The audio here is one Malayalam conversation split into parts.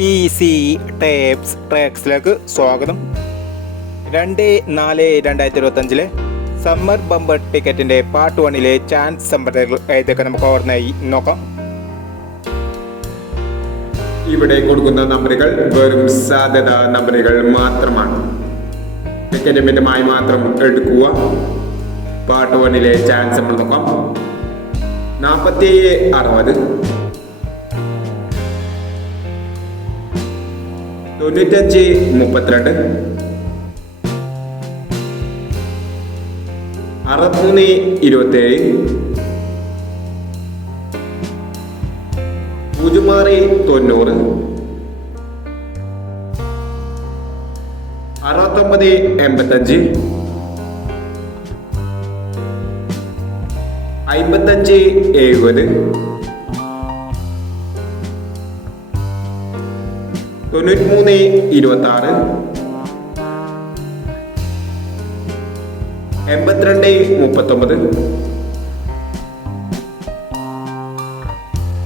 ഈസി ടേപ്സ് ട്രാക്സിലേക്ക് സ്വാഗതം. 2/4/2025 സമ്മർ ബമ്പർ ടിക്കറ്റിൻ്റെ പാർട്ട് 1 ചാൻസ് സമ്പ്രദായങ്ങൾ ഏതൊക്കെ നമുക്ക് ഓർമ്മയായി നോക്കാം. ഇവിടെ കൊടുക്കുന്ന നമ്പറുകൾ വെറും സാധ്യത നമ്പറുകൾ മാത്രമാണ്. ടിക്കറ്റ് മിതമായി മാത്രം എടുക്കുക. പാർട്ട് 1 ചാൻസ് നമ്മൾ നോക്കാം. 4760 9532 6327 0690 6985 5570 9326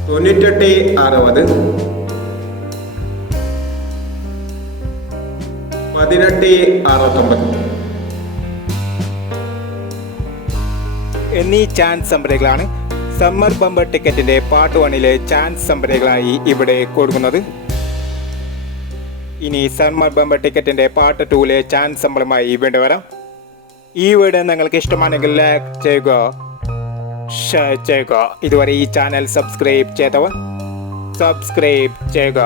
8239 9860 1869 എന്നീ ചാൻസ് നമ്പറുകളാണ് സമ്മർ ബമ്പർ ടിക്കറ്റിൻ്റെ പാർട്ട് 1 ചാൻസ് നമ്പറുകളായി ഇവിടെ കൊടുക്കുന്നത്. ഇനി സമ്മർ ബമ്പർ ടിക്കറ്റിൻ്റെ പാർട്ട് 2 ചാൻസ് നമ്പറുമായി വീണ്ടും വരാം. ഈ വീഡിയോ നിങ്ങൾക്ക് ഇഷ്ടമാണെങ്കിൽ ലൈക്ക് ചെയ്യുക, ഷെയർ ചെയ്യുക. ഇതുവരെ ഈ ചാനൽ സബ്സ്ക്രൈബ് ചെയ്തവർ സബ്സ്ക്രൈബ് ചെയ്യുക.